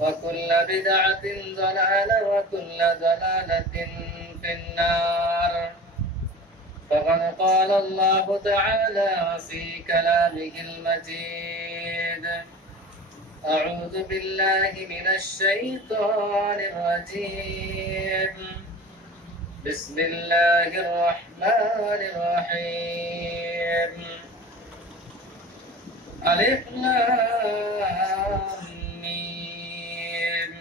وكل بدعة ضلالة وكل ضلالة في النار. فقد قال الله تعالى في كلامه المجيد: أعوذ بالله من الشيطان الرجيم. بسم الله الرحمن الرحيم. ألف لام ميم.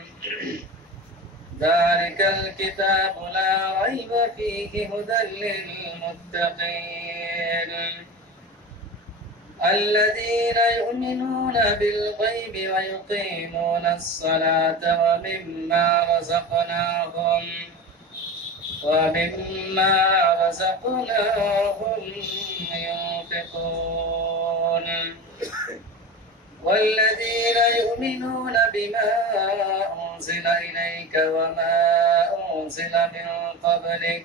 ذلك الكتاب لا ريب فيه هدى للمتقين الذين يؤمنون بالغيب ويقيمون الصلاة ومما رزقناهم ينفقون والذين يؤمنون بما أنزل إليك وما أنزل من قبلك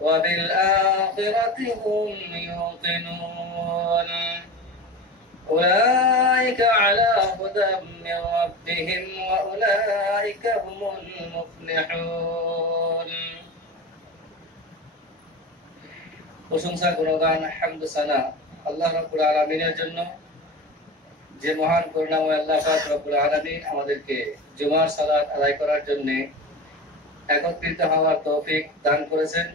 وبالآخرة هم يوقنون أولئك على هدى من ربهم وأولئك هم المفلحون. প্রশংসা গুণগান হামদ সানা আল্লাহ রাব্বুল আলামিনের জন্য, যে মহান করুণাময় আল্লাহ পাক রব্বুল আলামিন আমাদেরকে জুমার সালাত আদায় করার জন্য একত্রিত হওয়ার তৌফিক দান করেছেন।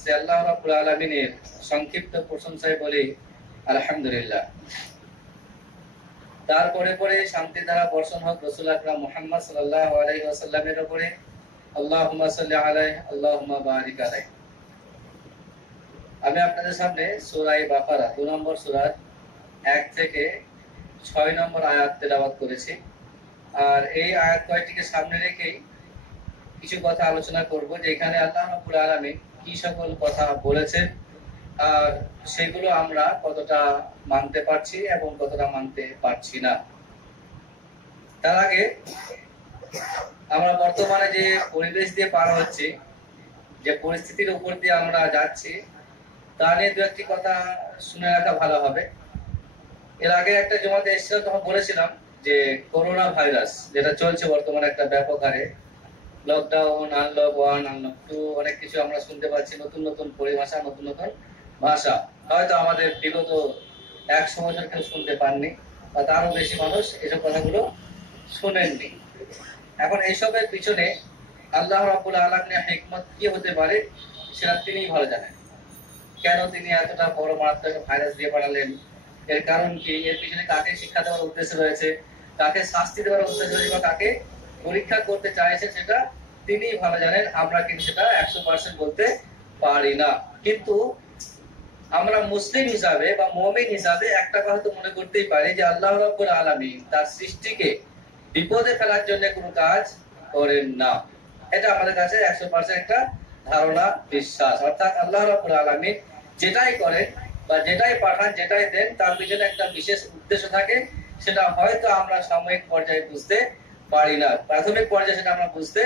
সে আল্লাহ রাব্বুল আলামিনের সংক্ষিপ্ত প্রশংসায় বলি আলহামদুলিল্লাহ। তারপরে পরে শান্তি ধারা বর্ষণ হোক রাসূল আকরাম মুহাম্মদ সাল্লাল্লাহু আলাইহি ওয়াসাল্লামের উপরে। আল্লাহুম্মা সাল্লি আলাইহি আল্লাহুম্মা বারিক আলাইহি। আমি আপনাদের সামনে সূরা বাকারা 2 নম্বর সূরা 1 থেকে 6 নম্বর আয়াত তেলাওয়াত করেছি। আর এই আয়াত কয়টিকে সামনে রেখেই কিছু কথা আলোচনা করব, যে এখানে আল্লাহ রাব্বুল আলামিন কি সকল কথা বলেছেন আর সেগুলো আমরা কতটা মানতে পারছি এবং কতটা মানতে পারছি না। তার আগে আমরা বর্তমানে যে পরিবেশ দিয়ে পার হচ্ছি, যে পরিস্থিতির উপর দিয়ে আমরা যাচ্ছি, তা নিয়ে দু একটি কথা শুনে রাখা ভালো হবে। এর আগে একটা জমাতে এসেছিল, তখন বলেছিলাম যে করোনা ভাইরাস যেটা চলছে বর্তমানে একটা ব্যাপক হারে, লকডাউন, আনলক 1, আনলক 2, অনেক কিছু আমরা শুনতে পাচ্ছি, নতুন নতুন পরিভাষা, নতুন নতুন ভাষা। হয়তো আমাদের বিগত 100 বছর কেউ শুনতে পাননি বা তারও বেশি মানুষ এসব কথাগুলো শুনেননি। এখন এইসবের পিছনে আল্লাহ রাব্বুল আলামিনের হিকমত কি হতে পারে সেটা তিনিই ভালো জানেন। কেন তিনি এতটা বড় মারাত্মক ভাইরাস দিয়ে পাঠালেন, এর কারণ কি, এর পিছনে কাকে শিক্ষা দেওয়ার উদ্দেশ্য রয়েছে, কাকে শাস্তি দেওয়ার উদ্দেশ্য রয়েছে বা কাকে পরীক্ষা করতে চাইছে, সেটা তিনিই ভালো জানেন। আমরা কিন্তু সেটা 100% বলতে পারি না। কিন্তু আমরা মুসলিম হিসাবে বা মুমিন হিসাবে একটা কথা তো মনে করতেই পারি যে আল্লাহ রাব্বুল আলামিন তার সৃষ্টিকে বিপদে ফেলার জন্য কোনো কাজ করেন না। এটা আমাদের কাছে 100% একটা ধারণা, বিশ্বাস। অর্থাৎ আল্লাহ রাব্বুল আলামিন যেটাই করেন বা যেটাই পাঠান, যেটাই দেন, তার পিছনে একটা বিশেষ উদ্দেশ্য থাকে। সেটা হয়তো আমরা সাময়িক পর্যায়ে বুঝতে পারি না, প্রাথমিক পর্যায়ে সেটা আমরা বুঝতে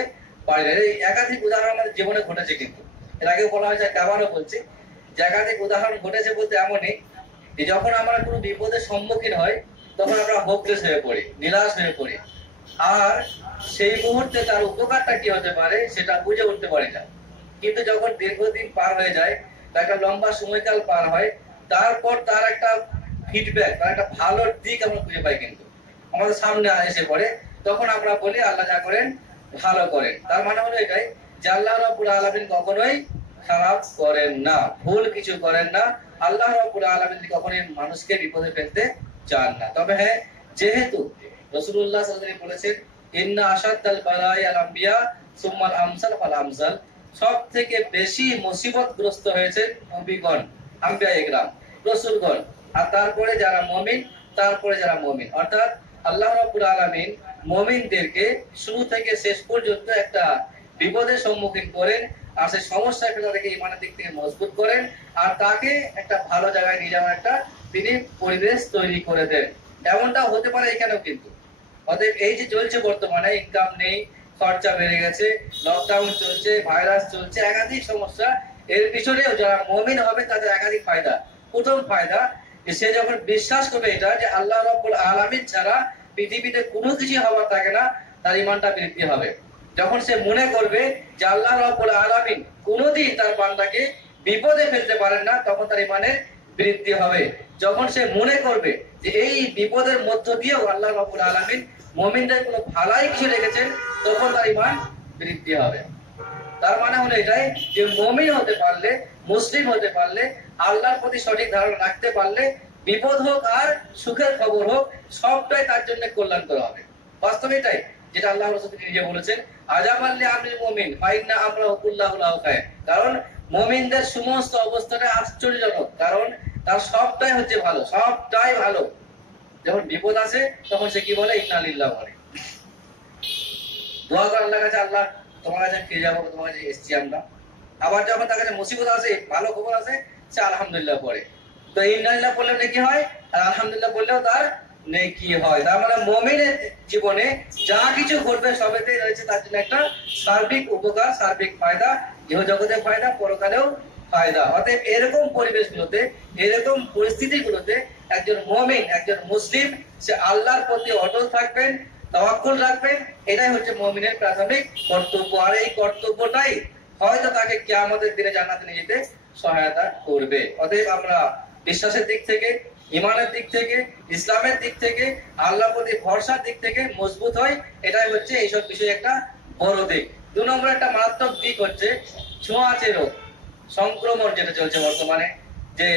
পারি না। এই একাধিক উদাহরণ আমাদের জীবনে ঘটেছে, কিন্তু এর আগে বলা হয়েছে, আবারও বলছি, যে একাধিক উদাহরণ ঘটেছে বলতে এমনই যে যখন আমরা কোনো বিপদের সম্মুখীন হই তখন আমরা হোপলেস হয়ে পড়ি, নিরাশ হয়ে পড়ি, আর সেই মুহূর্তে তার উপকারটা কি হতে পারে সেটা বুঝে উঠতে পারি না। কিন্তু যখন দীর্ঘদিন পার হয়ে যায়, একটা লম্বা সময়কাল পার হয়, তারপর তার একটা ফিডব্যাক, তার একটা ভালো দিক আমরা খুঁজে পাই, কিন্তু আমাদের সামনে এসে পড়ে। তখন আমরা বলি আল্লাহ যা করেন ভালো করেন। তার মানে হলো এটাই যে আল্লাহ রাব্বুল আলামিন কখনোই খারাপ করেন না, ভুল কিছু করেন না। আল্লাহ রাব্বুল আলামিন কখনোই মানুষকে বিপদে ফেলতে চান না। তবে হ্যাঁ, যেহেতু রাসূলুল্লাহ সাল্লাল্লাহু আলাইহি ওয়াসাল্লাম বলেছেন ইন্না আশাদ্দাল বালাই আল আম্বিয়া সুম্মাল আমসাল ফাল আমসাল, সব থেকে বেশি মুসিবতগ্রস্ত হয়েছেন নবীগণ, আম্বিয়া ইকরাম, রাসূলগণ, আর তারপরে যারা মুমিন, তারপরে যারা মুমিন। অর্থাৎ আল্লাহ রাব্বুল আলামিন মুমিনদেরকে শুরু থেকে শেষ পর্যন্ত একটা বিপদের সম্মুখীন করেন, আর সেই সমস্যাকে তাদেরকে ইমানের দিক থেকে মজবুত করেন, আর তাকে একটা ভালো জায়গায় নিয়ে যাওয়ার একটা তিনি পরিবেশ তৈরি করে দেন। এমনটা হতে পারে এখানেও। কিন্তু অতএব এই যে চলছে বর্তমানে, ইনকাম নেই, খরচা বেড়ে গেছে, লকডাউন চলছে, ভাইরাস চলছে, একাধিক সমস্যা, এর পিছনেও যারা মুমিন হবে তাদের একাধিক ফায়দা। প্রথম ফায়দা, সে যখন বিশ্বাস করবে এটা যে আল্লাহ রাব্বুল আলামিন ছাড়া পৃথিবীতে কোনো কিছু হওয়ার থাকে না, তার ইমানটা বৃদ্ধি হবে। যখন সে মনে করবে যে আল্লাহ রাব্বুল আলামিন কোনোদিন তার বান্দাকে বিপদে ফেলতে পারেন না, তখন তার ইমানের বৃদ্ধি হবে। যখন সে মনে করবে যে এই বিপদের মধ্য দিয়েও আল্লাহ রাব্বুল আলামিন মুমিনদের কোনো ভালাই কিছু রেখেছেন, তখন তার ইমান বৃদ্ধি হবে। তার মানে হলো এটাই যে মুমিন হতে পারলে, মুসলিম হতে পারলে, আল্লাহর প্রতি সঠিক ধারণা রাখতে পারলে, বিপদ হোক আর সুখের খবর হোক, সবটাই তার জন্য কল্যাণকর হবে। বাস্তবে এটাই যেটা আল্লাহ রাসূল নিজে বলেছেন, আজাবাল্লি আমরিল মুমিন ফাইন্না আমরাহু কুল্লাহু লাহু খায়র। কারণ মুমিনদের সমস্ত অবস্থাটা আশ্চর্যজনক, কারণ তার সবটাই হচ্ছে ভালো, সবটাই ভালো। যখন বিপদ আসে তখন সে কি বলে? ইন্না লিল্লাহি বলে। দোয়া করে আল্লাহর কাছে, আল্লাহ তোমার কাছে ফিরে যাবো, তোমার কাছে এসেছি আমরা। আবার যখন তার কাছে মুসিবত আসে, ভালো খবর আসে, সে আলহামদুলিল্লাহ পড়ে। তো ইন্না লিল্লাহি বললেও নেকি হয়, আর আলহামদুলিল্লাহ বললেও তার নেকি হয়। তার মানে মুমিনের জীবনে যা কিছু ঘটবে সবেতেই রয়েছে তার জন্য একটা সার্বিক উপকার, সার্বিক ফায়দা, ইহ জগতে ফায়দা, পরকালেও ফায়দা। অতএব এরকম পরিবেশগুলোতে, এরকম পরিস্থিতিগুলোতে একজন মুমিন, একজন মুসলিম, সে আল্লাহর প্রতি অটল থাকবেন, তাওয়াক্কুল রাখবেন। এটাই হচ্ছে মুমিনের প্রাথমিক কর্তব্য। আর এই কর্তব্যটাই হয়তো তাকে কিয়ামতের দিনে জান্নাতে নিয়ে যেতে সহায়তা করবে। অতএব আমরা বিশ্বাসের দিক থেকে, ইমানের দিক থেকে, ইসলামের দিক থেকে, আল্লাহর প্রতি ভরসার দিক থেকে মজবুত হয়। এটাই হচ্ছে এইসব বিষয়ে একটা বড় দিক। 2 নম্বর একটা মারাত্মক দিক হচ্ছে ছোঁয়াচে রোগ, সংক্রমণ যেটা চলছে বর্তমানে, যে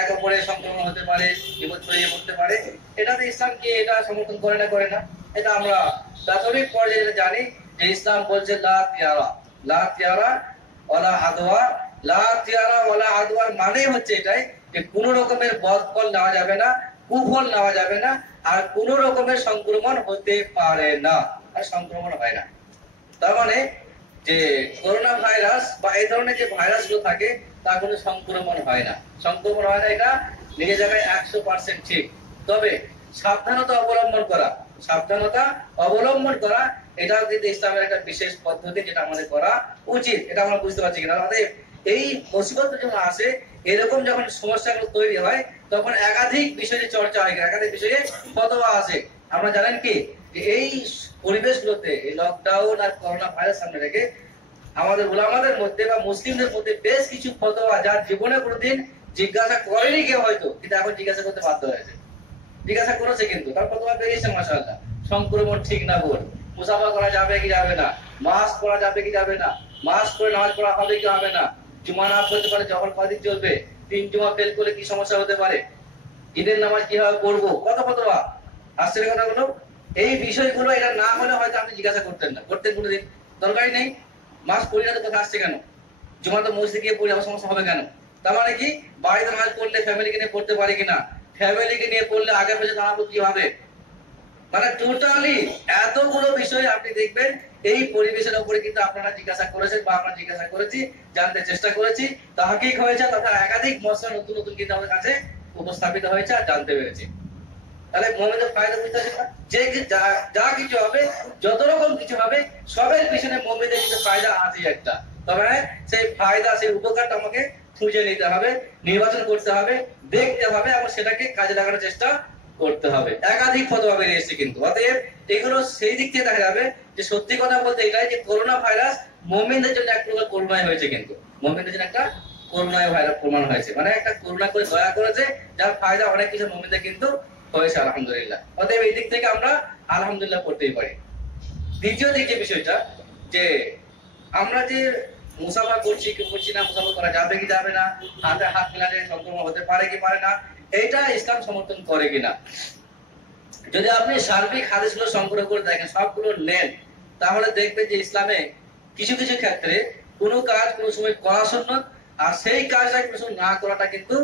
এক অপরের সংক্রমণ হতে পারে, বিপদ ছড়িয়ে পড়তে পারে। এটাতে ইসলাম কি এটা সমর্থন করে না? করে না। এটা আমরা প্রাথমিক পর্যায়ে জানি যে ইসলাম বলছে লা তিয়ারা, লা তিয়ারা ওয়ালা আদওয়া। লা তিয়ারা ওয়ালা আদওয়ার মানে হচ্ছে এটাই যে কোনো রকমের বদফল নেওয়া যাবে না, কুফল নেওয়া যাবে না, আর কোনো রকমের সংক্রমণ হতে পারে না, আর সংক্রমণ হয় না। তার মানে যে করোনা ভাইরাস বা এই ধরনের যে ভাইরাস গুলো থাকে তার কোনো সংক্রমণ হয় না, সংক্রমণ হয় না। এটা নিজের জায়গায় 100% ঠিক। তবে সাবধানতা অবলম্বন করা, সাবধানতা অবলম্বন করা, এটাও কিন্তু ইসলামের একটা বিশেষ পদ্ধতি, যেটা আমাদের করা উচিত। এটা আমরা বুঝতে পারছি কিনা? আমাদের এই মুসিবত যখন আসে, এরকম যখন সমস্যাগুলো তৈরি হয়, তখন একাধিক বিষয়ে চর্চা হয়, একাধিক বিষয়ে ফতোয়া আসে। আমরা জানেন কি যে এই পরিবেশগুলোতে, এই লকডাউন আর করোনা ভাইরাস সামনে রেখে আমাদের উলামাদের মধ্যে বা মুসলিমদের মধ্যে বেশ কিছু ফতোয়া, যার জীবনে কোনোদিন জিজ্ঞাসা করেনি কেউ হয়তো, কিন্তু এখন জিজ্ঞাসা করতে বাধ্য হয়েছে। জিজ্ঞাসা করেছে কিন্তু তার ফতোয়া বেরিয়েছে মাশাআল্লাহ। সংক্রমণ ঠিক না ভুল, মুসাফা করা যাবে কি যাবে না, মাস্ক পরা যাবে কি যাবে না, মাস্ক পরে নামাজ পড়া হবে কি হবে না, জুমা নামাজ হতে পারে যখন কদিন চলবে, 3 জুমা ফেল করলে কি সমস্যা হতে পারে, ঈদের নামাজ কিভাবে পড়বো, কত ফতোয়া আসছে কথাগুলো। এই বিষয়গুলো এটা না হলে হয়তো আপনি জিজ্ঞাসা করতেন না, করতেন কোনোদিন, দরকারই নেই। মাস্ক পড়ি না তো কথা আসছে কেন, জুমা তো মসজিদে গিয়ে পড়লে আবার সমস্যা হবে কেন? তার মানে কি বাড়িতে নামাজ পড়লে ফ্যামিলিকে নিয়ে পড়তে পারি কিনা, ফ্যামিলিকে নিয়ে পড়লে আগে পেছনে দাঁড়াবো কিভাবে, মানে টোটালি এতগুলো বিষয় আপনি দেখবেন এই পরিবেশের উপরে কিন্তু আপনারা জিজ্ঞাসা করেছেন বা আমরা জিজ্ঞাসা করেছি, জানতে চেষ্টা করেছি, তাহকিক হয়েছে, তথা একাধিক মশলা নতুন নতুন কিন্তু আমাদের কাছে উপস্থাপিত হয়েছে আর জানতে পেরেছি। তাহলে মুমিনের ফায়দা বুঝতে পারছেন না? যে যা কিছু হবে, যত রকম কিছু হবে, সবের পিছনে মুমিনের কিন্তু ফায়দা আছে একটা। তবে সেই ফায়দা, সেই উপকারটা আমাকে খুঁজে নিতে হবে, নির্বাচন করতে হবে, দেখতে হবে এবং সেটাকে কাজে লাগানোর চেষ্টা করতে হবে। একাধিক ফতোয়া বেরিয়ে এসেছে কিন্তু। অতএব এগুলো সেই দিক থেকে দেখা যাবে যে সত্যি কথা বলতে এটাই যে করোনা ভাইরাস মুমিনদের জন্য এক প্রকার করুণায় হয়েছে, কিন্তু মুমিনদের জন্য একটা করুণায় ভাইরাস প্রমাণ হয়েছে, মানে একটা করুণা করে দয়া করেছে, যার ফায়দা অনেক কিছু মুমিনদের কিন্তু হয়েছে আলহামদুলিল্লাহ। অতএব এই দিক থেকে আমরা আলহামদুলিল্লাহ করতেই পারি। দ্বিতীয় দিক যে বিষয়টা, যে আমরা যে মুসাফা করছি কি করছি না, মুসাফা করা যাবে কি যাবে না, হাতে হাত মিলালে সংক্রমণ হতে পারে কি পারে না, এটা ইসলাম সমর্থন করে কিনা। যদি আপনি সার্বিক হাদিসগুলো সংগ্রহ করে দেখেন, সবগুলো নেন, তাহলে দেখবেন যে ইসলামে কিছু কিছু ক্ষেত্রে কোনো কাজ কোনো সময় করা সুন্নত, আর সেই কাজটা কোনো সময় না করাটা কিন্তু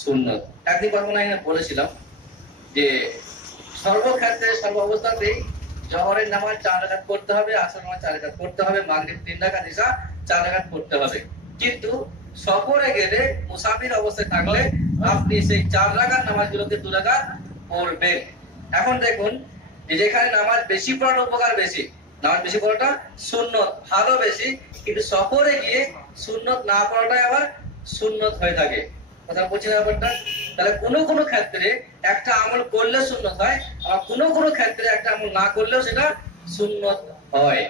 সুন্নত। একদিন কথা এখানে বলেছিলাম যে সর্বক্ষেত্রে সর্ব অবস্থাতেই জোহরের নামাজ 4 রাকাত পড়তে হবে, আসর নামাজ 4 রাকাত পড়তে হবে, মাগরিব 3 রাকাত, ইশা 4 রাকাত পড়তে হবে। কিন্তু সফরে গেলে, মুসাফির অবস্থায় থাকলে আপনি সেই 4 রাকাত নামাজগুলোকে 2 রাকাত পড়বেন। এখন দেখুন যে যেখানে নামাজ বেশি পড়ার উপকার বেশি, নামাজ বেশি পড়াটা সুন্নত ভালো বেশি, কিন্তু সফরে গিয়ে সুন্নত না পড়াটাই আবার সুন্নত হয়ে থাকে। কথা বলছি না ব্যাপারটা? তাহলে কোনো কোনো ক্ষেত্রে একটা আমল করলে সুন্নত হয়, আর কোনো কোনো ক্ষেত্রে একটা আমল না করলেও সেটা সুন্নত হয়।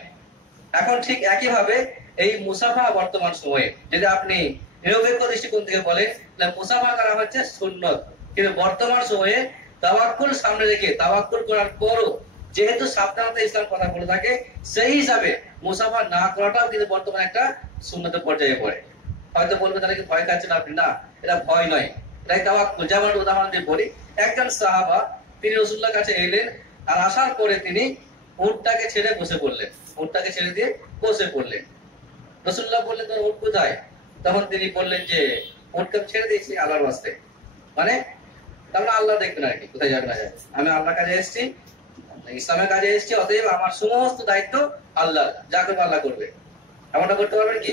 এখন ঠিক একই ভাবে এই মুসাফা বর্তমান সময়ে যদি আপনি নিরপেক্ষ দৃষ্টিকোণ থেকে বলেন, তাহলে মুসাফা করা হচ্ছে সুন্নত, কিন্তু বর্তমান সময়ে তাওয়াক্কুল সামনে রেখে তাওয়াক্কুল করার পরও যেহেতু সাবধানতা ইসলাম কথা বলে থাকে, সেই হিসাবে মুসাফা না করাটাও কিন্তু বর্তমানে একটা সুন্নতের পর্যায়ে পড়ে। হয়তো বলবে তাহলে কি ভয় খাচ্ছেন আপনি? না, এটা ভয় নয়, এটাই তাওয়াক্কুল। যেমন উদাহরণ দিয়ে বলি, একজন সাহাবা তিনি রাসূলুল্লাহর কাছে এলেন, আর আসার পরে তিনি উটটাকে ছেড়ে বসে পড়লেন, উটটাকে ছেড়ে দিয়ে বসে পড়লেন। রাসূলুল্লাহ বললেন, তোর উট কোথায়? তখন তিনি বললেন যে উটকে ছেড়ে দিয়েছি আল্লাহর ওয়াস্তে। মানে তাহলে আল্লাহ দেখবেন আর কি, কোথায় যাবে না যাবে। আমি আল্লাহর কাছে এসেছি, ইসলামের কাজে এসেছি, অতএব আমার সমস্ত দায়িত্ব আল্লাহ, যা করবে আল্লাহ করবে। এমনটা করতে পারবেন কি?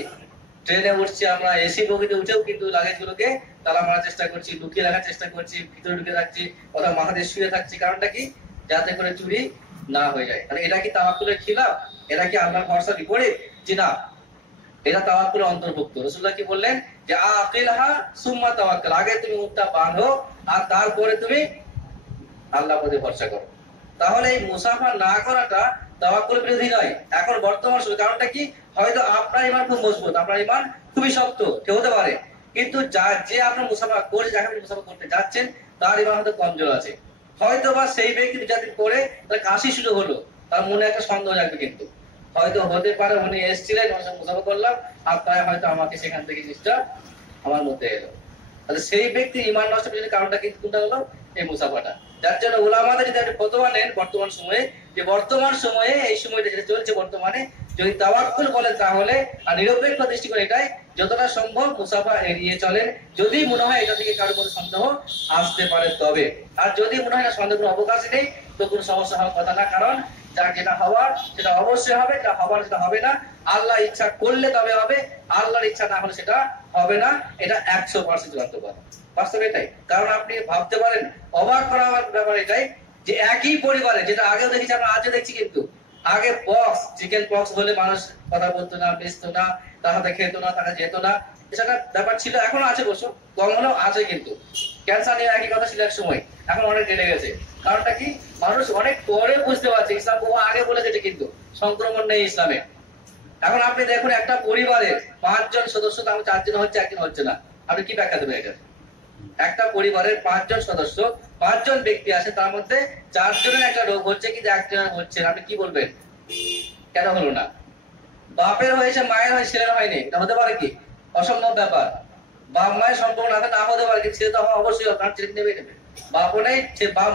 ট্রেনে উঠছি আমরা, এসি বগিতে উঠেও কিন্তু লাগেজ গুলোকে তালা মারার চেষ্টা করছি, লুকিয়ে রাখার চেষ্টা করছি, ভিতরে ঢুকে রাখছি, অথবা মাথা দিয়ে শুয়ে থাকছি। কারণটা কি? যাতে করে চুরি না হয়ে যায়। তাহলে এটা কি তাওয়াক্কুলের খিলাফ? এটা কি আল্লাহর ভরসার বিপরীত? জি না, এটা তাওয়াক্কুলের অন্তর্ভুক্ত। রাসূলুল্লাহ কি বললেন যে আকিলহা সুম্মা তাওয়াক্কাল, আগে তুমি উটটা বাঁধো আর তারপরে তুমি আল্লাহর প্রতি ভরসা করো। তাহলে এই মুসাফা না করাটা তাওয়াক্কুল বিরোধী নয় এখন বর্তমান সময়। কারণটা কি? হয়তো আপনার ইমান খুব মজবুত, আপনার ইমান খুবই শক্ত, কেউ হতে পারে, কিন্তু যে আপনার মুসাফা করে, যাকে আপনি মুসাফা করতে যাচ্ছেন, তার ইমান হয়তো কমজোর আছে। হয়তো বা সেই ব্যক্তি যাদের করে তার কাশি শুরু হলো, তার মনে একটা সন্দেহ রাখবে, কিন্তু হয়তো হতে পারে উনি এসেছিলেন, ওনার সঙ্গে মুসাফা করলাম, আর তাই হয়তো আমাকে সেখান থেকে জিনিসটা আমার মধ্যে এলো। তাহলে সেই ব্যক্তি ইমান নষ্ট করার কারণটা কিন্তু কোনটা হলো? এই মুসাফাটা। যার জন্য উলামাদের যদি আপনি ফতোয়া নেন বর্তমান সময়ে, যে বর্তমান সময়ে এই সময়টা যেটা চলছে বর্তমানে, যদি তাওয়াক্কুল বলেন তাহলে, আর নিরপেক্ষ দৃষ্টিকোণ এটাই, যতটা সম্ভব মুসাফা এড়িয়ে চলেন। যদি মনে হয় এটা থেকে কারোর মধ্যে সন্দেহ আসতে পারে তবে, আর যদি মনে হয় না সন্দেহ কোনো অবকাশই নেই, তো কোনো সমস্যা হওয়ার কথা না। কারণ যার যেটা হওয়ার সেটা অবশ্যই হবে, যেটা হওয়ার সেটা হবে না। আল্লাহ ইচ্ছা করলে তবে হবে, আল্লাহর ইচ্ছা না হলে সেটা হবে না। এটা 100% চূড়ান্ত কথা, বাস্তবে এটাই। কারণ আপনি ভাবতে পারেন, অবাক করা ব্যাপার এটাই যে একই পরিবারে, যেটা আগেও দেখেছি আমরা আজও দেখছি, কিন্তু আগে পক্স, চিকেন পক্স হলে মানুষ কথা বলতো না, বেচতো না, তার হাতে খেত না, তারা যেত না, এটা ব্যাপার ছিল। এখনো আছে, বসু কম হলেও আছে, কিন্তু ক্যান্সার নিয়ে একই কথা ছিল এক সময়, এখন অনেক বেড়ে গেছে। কারণটা কি? মানুষ অনেক পরে বুঝতে পারছে ইসলাম বহু আগে বলে গেছে, কিন্তু সংক্রমণ নেই ইসলামে। এখন আপনি দেখুন, একটা পরিবারের 5 জন সদস্য, তার 4 জন হচ্ছে, 1 জন হচ্ছে না, আপনি কি ব্যাখ্যা দেবেন এটা? একটা পরিবারের 5 জন সদস্য, 5 জন ব্যক্তি আছে, তার মধ্যে 4 জনের একটা রোগ হচ্ছে, কিন্তু 1 জনের হচ্ছে না, আপনি কি বলবেন? কেন হলো না? বাপের হয়েছে, মায়ের হয়েছে, ছেলের হয়নি, এটা হতে পারে কি? অসম্ভব ব্যাপার। বাপ মায়ের সম্পর্ক না হতে পারে, কিন্তু ছেলে তো হওয়া অবশ্যই, কারণ ছেলে নেবে নেবে। বাপও নেই,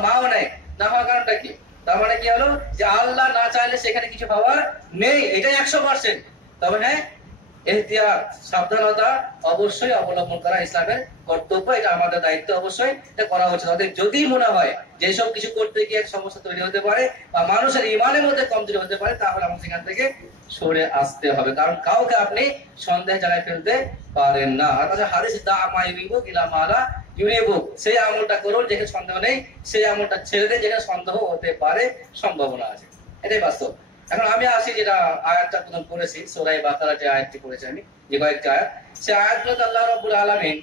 মাও নেই, না হওয়ার কারণটা কি? তার মানে কি হলো? যে আল্লাহ না চাইলে সেখানে কিছু হওয়ার নেই, এটাই 100%। তবে হ্যাঁ, এহতিয়াত, সাবধানতা অবশ্যই অবলম্বন করা ইসলামের কর্তব্য, এটা আমাদের দায়িত্ব, অবশ্যই এটা করা উচিত। যদি মনে হয় যে সব কিছু করতে গিয়ে সমস্যা তৈরি হতে পারে বা মানুষের ইমানের মধ্যে কমজোরি হতে পারে, তাহলে আমাদের সেখান থেকে সরে আসতে হবে। কারণ কাউকে আপনি সন্দেহ জানায় ফেলতে পারেন না। হাদিস দা আমাইবিবু ইলা মালা ইউনিবু, সেই আমলটা করুন যেখানে সন্দেহ নেই, সেই আমলটা ছেড়ে দিয়ে যেখানে সন্দেহ হতে পারে, সম্ভাবনা আছে। এটাই বাস্তব। এখন আমি আসি যেটা আয়াতটা প্রথম পড়েছি, সূরা বাকারা, যে আয়াতটি পড়েছি আমি, যে কয়েকটা আয়াত, সেই আয়াতগুলোতে আল্লাহ রাব্বুল আলামিন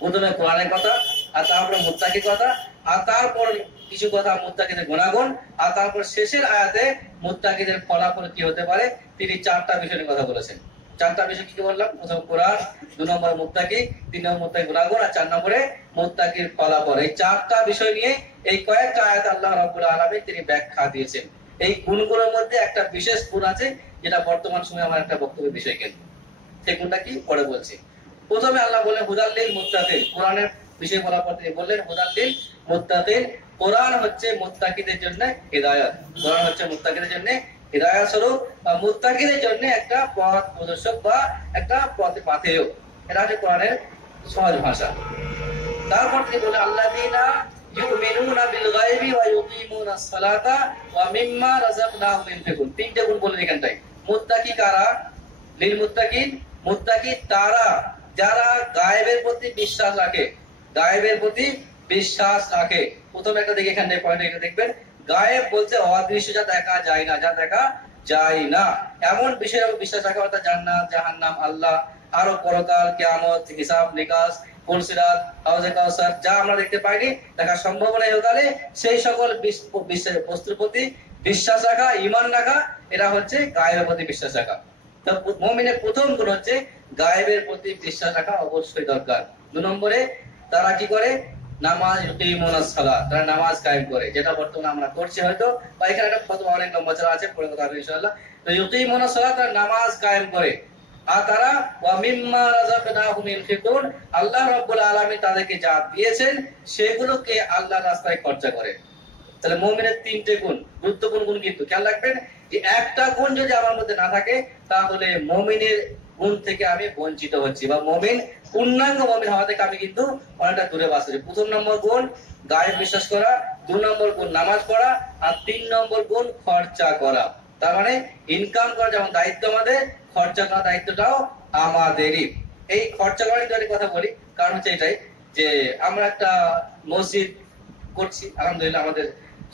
প্রথমে কোরআনের কথা, আর তারপরে মুত্তাকির কথা, আর তারপর কিছু কথা মুত্তাকিদের গুণাগুণ, আর তারপর শেষের আয়াতে মুত্তাকিদের ফলাফল কি হতে পারে, তিনি 4টা বিষয়ের কথা বলেছেন। 4টা বিষয় কি বললাম? প্রথম কোরআন, 2 নম্বর মুত্তাকি, 3 নম্বর মুত্তাকির গুণাগুণ, আর 4 নম্বরে মুত্তাকির ফলাফল। এই 4টা বিষয় নিয়ে এই কয়েকটা আয়াত আল্লাহ রাব্বুল আলামিন তিনি ব্যাখ্যা দিয়েছেন। এই গুণগুলোর মধ্যে একটা বিশেষ গুণ আছে, যেটা বর্তমান সময়ে আমার একটা বক্তব্যের বিষয়, কিন্তু সেই গুণটা কি পরে বলছি। প্রথমে আল্লাহ বললেন হুদাল্লিল মুত্তাকিন, কোরআনের বিষয় বলার পর তিনি বললেন হুদাল্লিল মুত্তাকিন, কোরআন হচ্ছে মুত্তাকিদের জন্য হিদায়াত। কোরআন হচ্ছে মুত্তাকিদের জন্য হিদায়াত স্বরূপ, বা মুত্তাকিদের জন্য একটা পথ প্রদর্শক বা একটা পথ পাথেয়। এটা হচ্ছে কোরআনের সহজ ভাষা। তারপর তিনি বলেন আল্লাযীনা ইউমিনুনা বিল গায়বি ওয়া ইউকিমুনাস সালাতা ওয়া মিম্মা রাযাকনাহুম ইউনফিকুন। 3টে গুণ বলেন এখানটায়। মুত্তাকি কারা? লিল মুত্তাকিন, মুত্তাকি তারা যারা গায়েবের প্রতি বিশ্বাস রাখে, গায়েবের প্রতি বিশ্বাস রাখে। প্রথম একটা দেখে এখানে পয়েন্ট এটা দেখবেন, গায়েব বলতে অদৃশ্য, যা দেখা যায় না, যা দেখা যায় না, এমন বিষয়ের উপর বিশ্বাস রাখে, অর্থাৎ জান্নাত, জাহান্নাম, আল্লাহ, আরো পরকাল, কিয়ামত, হিসাব নিকাশ, ফুলসিরাত, হাউজে কাউসার যা আমরা দেখতে পাইনি, দেখার সম্ভাবনা ইহকালে, সেই সকল বস্তুর প্রতি বিশ্বাস রাখা, ঈমান রাখা, এটা হচ্ছে গায়েবের প্রতি বিশ্বাস রাখা। তো মুমিনের প্রথম গুণ হচ্ছে গায়েবের প্রতি বিশ্বাস রাখা অবশ্যই দরকার। 2 নম্বরে তারা কি করে? নামাজ, ইউকিমুনাস সালাত, তারা নামাজ কায়েম করে, যেটা বর্তমানে আমরা করছি হয়তো, বা এখানে একটা ফতোয়া অনেক লম্বা চলা আছে, পরে কথা হবে ইনশাআল্লাহ। তো ইউকিমুনাস সালাত, তারা নামাজ কায়েম করে, আর তারা ওয়া মিম্মা রাযাকনাহুম ইউনফিকুন, আল্লাহ রাব্বুল আলামিন তাদেরকে যা দিয়েছেন সেগুলোকে আল্লাহর রাস্তায় খরচা করে। তাহলে মুমিনের 3টে গুণ, গুরুত্বপূর্ণ গুণ, কিন্তু খেয়াল রাখবেন যে একটা গুণ যদি আমার মধ্যে না থাকে তাহলে মুমিনের গুণ থেকে আমি বঞ্চিত হচ্ছি, বা মুমিন, পূর্ণাঙ্গ মুমিন হওয়া থেকে আমি কিন্তু অনেকটা দূরে বাঁচছি। প্রথম নম্বর গুণ গায়েব বিশ্বাস করা, 2 নম্বর গুণ নামাজ পড়া, আর 3 নম্বর গুণ খরচা করা। তার মানে ইনকাম করা যেমন দায়িত্ব আমাদের, খরচা করার দায়িত্বটাও আমাদেরই। এই খরচা করার যদি কথা বলি, কারণ হচ্ছে এটাই যে আমরা একটা মসজিদ করছি, আলহামদুলিল্লাহ আমাদের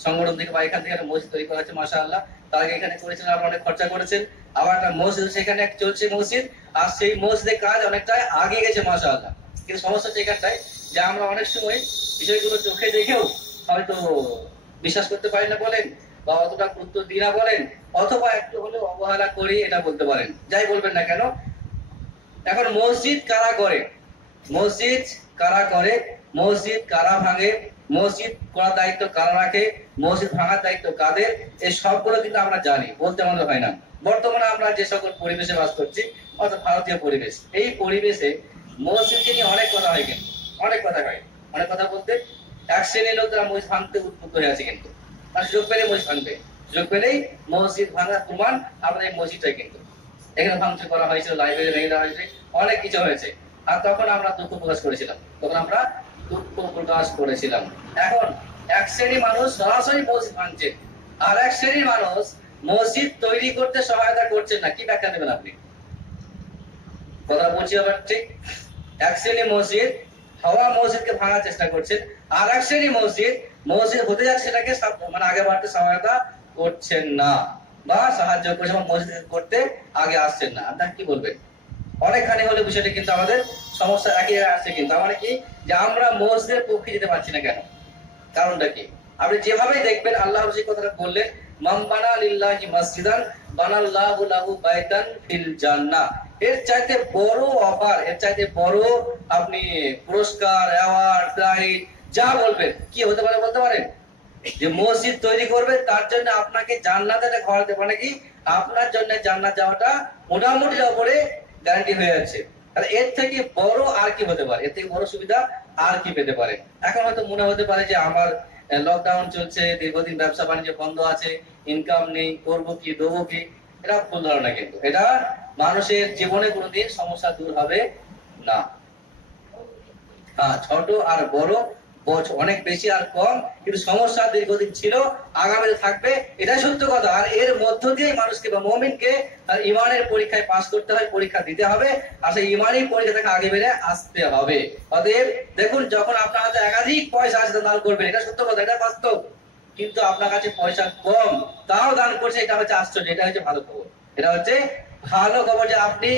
সংগঠন থেকে বা এখান থেকে একটা মসজিদ তৈরি করা হচ্ছে, মাশাআল্লাহ। তার আগে এখানে করেছেন, আপনারা অনেক খরচা করেছেন। আবার একটা মসজিদ সেখানে চলছে মসজিদ, আর সেই মসজিদের কাজ অনেকটা আগে গেছে, মাশাআল্লাহ। কিন্তু সমস্যা হচ্ছে এখানটায় যে আমরা অনেক সময় বিষয়গুলো চোখে দেখেও হয়তো বিশ্বাস করতে পারি না বলেন, বা অতটা গুরুত্ব দিই না বলেন, অথবা একটু হলেও অবহেলা করি, এটা বলতে পারেন, যাই বলবেন না কেন। এখন মসজিদ কারা করে, মসজিদ কারা করে, মসজিদ কারা ভাঙে, মসজিদ করার দায়িত্ব কারা রাখে, মসজিদ ভাঙার দায়িত্ব কাদের, এই সবগুলো কিন্তু আমরা জানি, বলতে আমাদের হয় না। বর্তমানে আমরা যে সকল পরিবেশে বাস করছি, অর্থাৎ ভারতীয় পরিবেশ, এই পরিবেশে মসজিদকে নিয়ে অনেক কথা হয়, কিন্তু অনেক কথা হয়। অনেক কথা বলতে এক শ্রেণীর লোক যারা মসজিদ ভাঙতে উদ্বুদ্ধ হয়ে আছে, কিন্তু আর সুযোগ পেলে মসজিদ ভাঙবে, সুযোগ পেলেই মসজিদ ভাঙার প্রমাণ আমাদের এই মসজিদটাই। কিন্তু এখানে ভাঙচুর করা হয়েছিল, লাইব্রেরি ভেঙে দেওয়া হয়েছে, অনেক কিছু হয়েছে, আর তখন আমরা দুঃখ প্রকাশ করেছিলাম, এখন এক শ্রেণীর মানুষ সরাসরি মসজিদ ভাঙছে, আর এক শ্রেণীর মানুষ মসজিদ তৈরি করতে সহায়তা করছেন না। কি ব্যাখ্যা দেবেন আপনি? কথা বলছি আবার, ঠিক? এক শ্রেণী মসজিদ হাওয়া মসজিদকে ভাঙার চেষ্টা করছেন, আর এক শ্রেণী মসজিদ হতে যাচ্ছে সেটাকে মানে আগে বাড়তে সহায়তা করছেন না, বা সাহায্য করছেন, বা মসজিদ করতে আগে আসছেন না। আপনার কি বলবেন? অনেকখানি হলে বিষয়টা কিন্তু আমাদের সমস্যা একই আসছে, কিন্তু আমার কি যে আমরা মসজিদের পক্ষে যেতে পারছি না কেন? কারণটা কি? আপনি যেভাবে দেখবেন, আল্লাহ যে কথাটা বললেন, মান বানা লিল্লাহি মাসজিদান বানাল্লাহু লাহু বাইতান ফিল জান্নাহ, এর চাইতে বড় অফার, এর চাইতে বড় আপনি পুরস্কার, অ্যাওয়ার্ড, প্রাইজ যা বলবেন কি হতে পারে বলতে পারেন? যে মসজিদ তৈরি করবে, তার জন্য আপনাকে জান্নাতে একটা ঘর দেবে, মানে কি আপনার জন্য জান্নাত যাওয়াটা মোটামুটি উপরে গ্যারান্টি হয়ে যাচ্ছে। তাহলে এর থেকে বড় আর কি হতে পারে? এর থেকে বড় সুবিধা আর কি পেতে পারে? এখন হয়তো মনে হতে পারে যে আমার লকডাউন চলছে, দীর্ঘদিন ব্যবসা বাণিজ্য বন্ধ আছে, ইনকাম নেই, করবো কি, দেবো কি, এটা ভুল ধারণা। কিন্তু এটা মানুষের জীবনে কোনোদিন সমস্যা দূর হবে না। হ্যাঁ, ছোট আর বড়, অনেক বেশি আর কম, কিন্তু সমস্যা দীর্ঘদিন ছিল, আগামীতে থাকবে, এটাই সত্য কথা। আর এর মধ্য দিয়ে মানুষকে বা মুমিনকে ইমানের পরীক্ষায় পাস করতে হয়, পরীক্ষা দিতে হবে, আর সেই ইমানি পরীক্ষা থেকে আগে বেড়ে আসতে হবে। অতএব দেখুন, যখন আপনার হাতে একাধিক পয়সা আছে দান করবেন, এটা সত্য কথা, এটা বাস্তব। কিন্তু আপনার কাছে পয়সা কম, তাও দান করছে, এটা হচ্ছে আশ্চর্য, এটা হচ্ছে ভালো খবর। এটা হচ্ছে ভালো খবর যে আপনি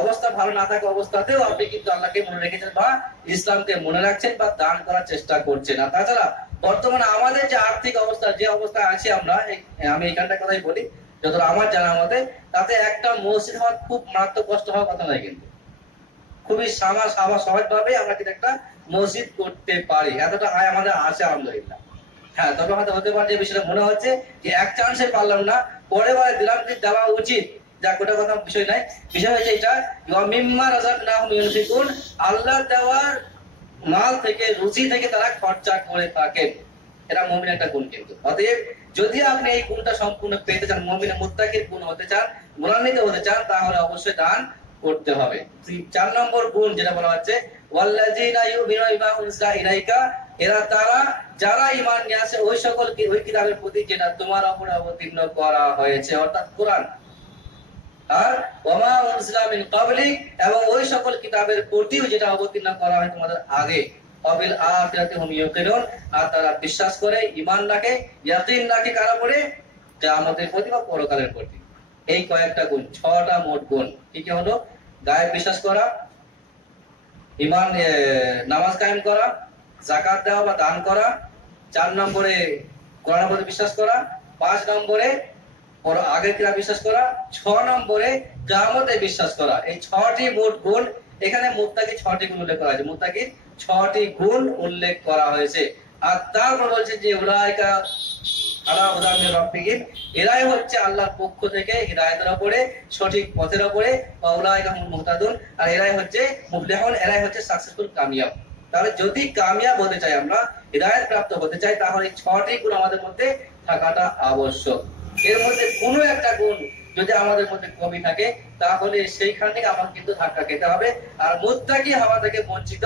অবস্থা ভালো না থাকা অবস্থাতেও আপনি কিন্তু আল্লাহকে মনে রেখেছেন, বা ইসলামকে মনে রাখছেন, বা দান করার চেষ্টা করছেন। আর তাছাড়া বর্তমানে আমাদের যে আর্থিক অবস্থা, যে অবস্থায় আছি আমরা, আমি এখানটার কথাই বলি, যতটা আমার জানা মতে, তাতে একটা মসজিদ হওয়ার খুব মারাত্মক কষ্ট হওয়ার কথা নয়, কিন্তু খুবই সহজ ভাবে আমরা কিন্তু একটা মসজিদ করতে পারি, এতটা আয় আমাদের আছে, আলহামদুলিল্লাহ। হ্যাঁ, তবে হয়তো হতে পারে যে বিষয়টা মনে হচ্ছে যে এক চান্সে পারলাম না, পরে বারে দিলাম, দেওয়া উচিত। যা গোটা কথা বিষয় নাই, বিষয় হচ্ছে এটা, মিম্মা রাযাকনাহুম ইউনফিকুন, আল্লাহর দেওয়ার মাল থেকে, রুজি থেকে তারা খরচা করে থাকেন। এটা মুমিনের একটা গুণ। কিন্তু অতএব যদি আপনি এই গুণটা সম্পূর্ণ পেতে চান, মুমিনের মুত্তাকির গুণ হতে চান, গুণান্বিত হতে চান, তাহলে অবশ্যই দান করতে হবে। 4 নম্বর গুণ যেটা বলা হচ্ছে, ওয়াল্লাযিনা ইউমিনুনা বিমা উনজিলা ইলাইকা, এরা তারা যারা ঈমান নিয়ে আসে ওই সকল ওই কিতাবের প্রতি যেটা তোমার উপরে অবতীর্ণ করা হয়েছে, অর্থাৎ কোরআন। আর ওমা উনজিলা মিন ক্বাবলিক, এবং ওই সকল কিতাবের প্রতিও যেটা অবতীর্ণ করা হয় তোমাদের আগে। অবিল আখিরাতি হুম ইউকিনুন, আর তারা বিশ্বাস করে, ঈমান রাখে, ইয়াকিন রাখে কার উপরে? কিয়ামতের প্রতি বা পরকালের প্রতি। এই কয়েকটা গুণ, 6টা মোট গুণ। কি কি হলো? গায়েব বিশ্বাস করা, ইমান নামাজ কায়েম করা, যাকাত দেওয়া বা দান করা, 4 নম্বরে কোরআনের প্রতি বিশ্বাস করা, 5 নম্বরে আগের কিতাব বিশ্বাস করা, 6 নম্বরে কিয়ামতে বিশ্বাস করা। এই 6টি মোট গুণ এখানে মুত্তাকি 6টি গুণ উল্লেখ করা হয়েছে, মুত্তাকির 6টি গুণ উল্লেখ করা হয়েছে। আর তারপর বলছে যে উলাইকা আলা হুদাম মির রাব্বিহিম, এরাই হচ্ছে আল্লাহর পক্ষ থেকে হিদায়াতের উপরে, সঠিক পথের উপরে, উলাইকা হুমুল মুহতাদুন, আর এরাই হচ্ছে মুফলিহুন, এরাই হচ্ছে সাকসেসফুল, কামিয়াব। তাহলে যদি কামিয়াব হতে চাই, আমরা হিদায়াত প্রাপ্ত হতে চাই, তাহলে এই 6টি গুণ আমাদের মধ্যে থাকাটা আবশ্যক। এর মধ্যে কোনো একটা গুণ যদি আমাদের মধ্যে কমি থাকে, তাহলে সেইখান থেকে আমাকে কিন্তু ধাক্কা খেতে হবে, আর মুত্তাকি হওয়া থেকে বঞ্চিত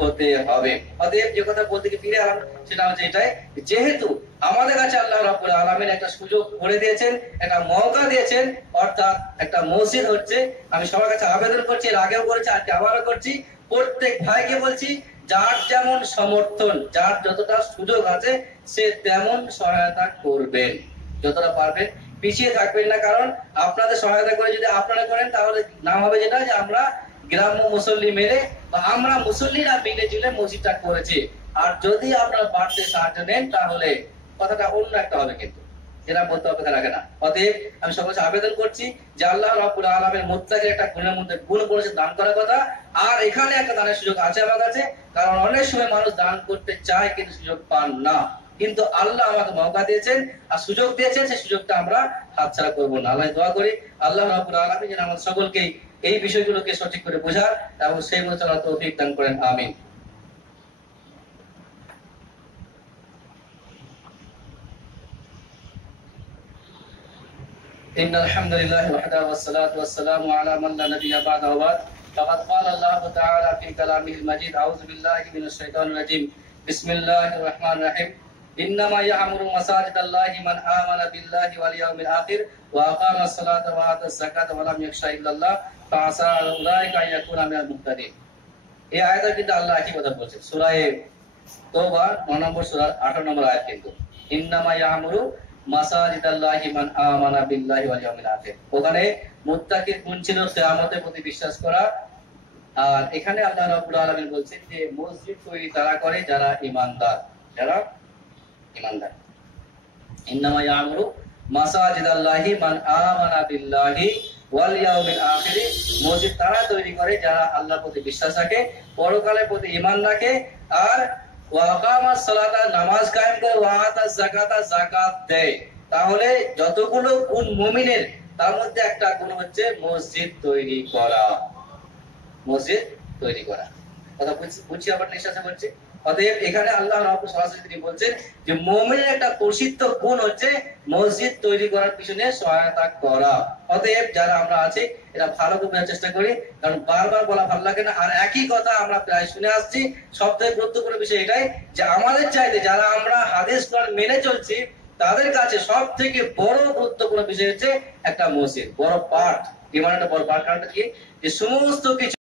হতে হবে। অতএব যে কথা বলতে গিয়ে ফিরে এলাম, সেটা হচ্ছে এটাই, যেহেতু আমাদের কাছে আল্লাহ রাব্বুল আলামিন একটা সুযোগ করে দিয়েছেন, একটা মওকা দিয়েছেন, অর্থাৎ একটা মসজিদ হচ্ছে। আমি সবার কাছে আবেদন করছি, এর আগেও করেছি, আজকে আবারও করছি, প্রত্যেক ভাইকে বলছি, যার যেমন সমর্থন, যার যতটা সুযোগ আছে, সে তেমন সহায়তা করবেন, যতটা পারবেন, পিছিয়ে থাকবেন না। কারণ আপনাদের সহায়তা করে যদি আপনারা করেন, তাহলে নাম হবে যেটা, যে আমরা গ্রাম্য মুসল্লি মেলে বা আমরা মুসল্লিরা মিলে জুলে মসজিদটা করেছি। আর যদি আপনারা বাড়তে সাহায্য নেন, তাহলে কথাটা অন্য একটা হবে, কিন্তু এরা বলতে অপেক্ষা রাখে না। অতএব আমি সবার আবেদন করছি যে আল্লাহ রাব্বুল আলামিন মুত্তাকির একটা গুণের মধ্যে গুণ বলেছে দান করার কথা, আর এখানে একটা দানের সুযোগ আছে আমার কাছে। কারণ অনেক সময় মানুষ দান করতে চায় কিন্তু সুযোগ পান না, কিন্তু আল্লাহ আমাকে মওকা দিয়েছেন আর সুযোগ দিয়েছেন, সেই সুযোগটা আমরা হাতছাড়া করব না। আল্লাহ দোয়া করি আল্লাহ রাব্বুল আলামিন যেন আমাদের সকলকে এই বিষয়গুলোকে সঠিক করে বোঝার এবং সেই মতো চলার তৌফিক দান করেন, আমিন। إن الحمد لله وحده والصلاة والسلام على من لا نبي بعده وبعد. فقد قال الله تعالى في كلامه المجيد: أعوذ بالله من الشيطان الرجيم. بسم الله الرحمن الرحيم. إنما يعمر مساجد الله من آمن بالله واليوم الآخر وأقام الصلاة وآتى الزكاة ولم يخش إلا الله فعسى أولئك أن يكونوا من المهتدين. এই আয়াতে কিন্তু আল্লাহ একই কথা বলছেন, সূরা তওবা 9 নম্বর সূরা 18 নম্বর আয়াত। কিন্তু ইন্নামা ইয়ামুরু মাসাজিদাল্লাহি মান আমানা বিল্লাহি ওয়াল ইয়াউমিল আখির, ওখানে মুত্তাকির গুণ ছিল কিয়ামতের প্রতি বিশ্বাস করা। আর এখানে আল্লাহ রাব্বুল আলামিন বলছেন যে মসজিদ তৈরি তারা করে যারা ঈমানদার, যারা ঈমানদার। ইন্নামা ইয়ামুরু মাসাজিদাল্লাহি মান আমানা বিল্লাহি ওয়াল ইয়াউমিল আখির, মসজিদ তারা তৈরি করে যারা আল্লাহর প্রতি বিশ্বাস রাখে, পরকালের প্রতি ঈমান রাখে, আর ওয়া আকামাস সালাতা, নামাজ কায়েম করে, ওয়া আতা যাকাতা, যাকাত দেয়। তাহলে যতগুলো গুণ মুমিনের, তার মধ্যে একটা গুণ হচ্ছে মসজিদ তৈরি করা, মসজিদ তৈরি করা। কথা বুঝছি আবার নিঃশ্বাসে বলছি। অতএব এখানে আল্লাহ রাব্বুল সরাসরি তিনি বলছেন যে মুমিনের একটা প্রসিদ্ধ গুণ হচ্ছে মসজিদ তৈরি করার পিছনে সহায়তা করা। অতএব যারা আমরা আছি, এটা ভালো করে বোঝার চেষ্টা করি, কারণ বারবার বলা ভালো লাগে না। আর একই কথা আমরা প্রায় শুনে আসছি। সবথেকে গুরুত্বপূর্ণ বিষয় এটাই যে আমাদের চাইতে যারা আমরা হাদিস কোরআন মেনে চলছি, তাদের কাছে সব থেকে বড় গুরুত্বপূর্ণ বিষয় হচ্ছে একটা মসজিদ, বড় পার্ট, ইমানের একটা বড় পার্ট। কারণটা কি, যে সমস্ত কিছু